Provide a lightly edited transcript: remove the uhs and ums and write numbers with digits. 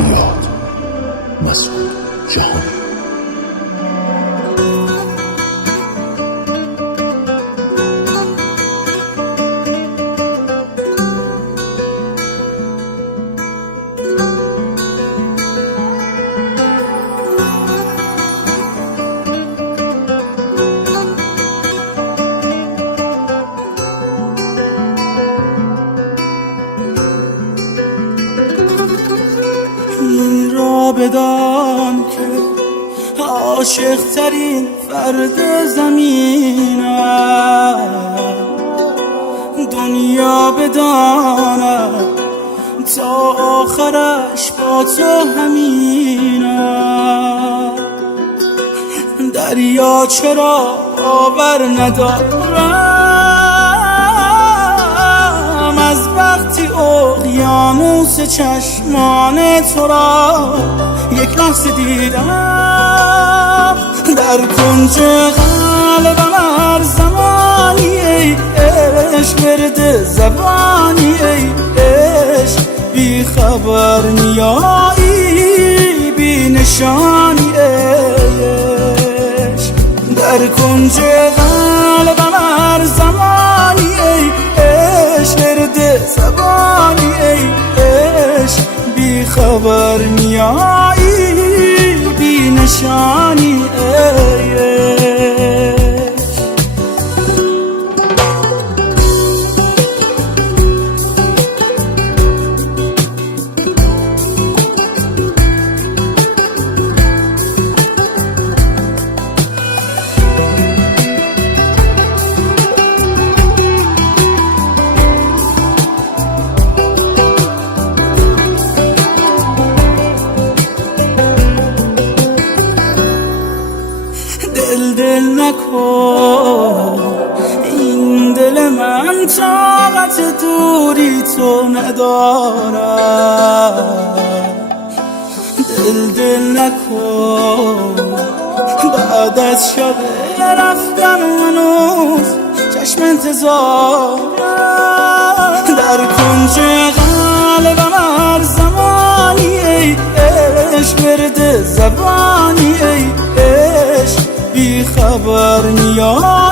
فریاد مسعود جهانی. این را بدان که عاشق ترین فرد زمینم، دنیا بداند تا آخرش با تو همینم. دریا چرا باور ندارم از وقتی اقیانوس چشمان تو را یک لحظه دیدم. در کنج قلبم هر زمانی ای عشق ورد زبانی ای عشق بی خبر میایی بی نشانی ای عشق. در کنج قلبم هر زمانی ای عشق ورد زبانی ای عشق بی خبر میایی بی نشانی ای عشق. دل نکن این دل من طاقت دوری تو ندارد. دل نکن بعد از شب رفتن هنوز چشم انتظارم. در کنج قلبم هر زمانی ای عشق ورد زبانی ای عشق بی خبر میاد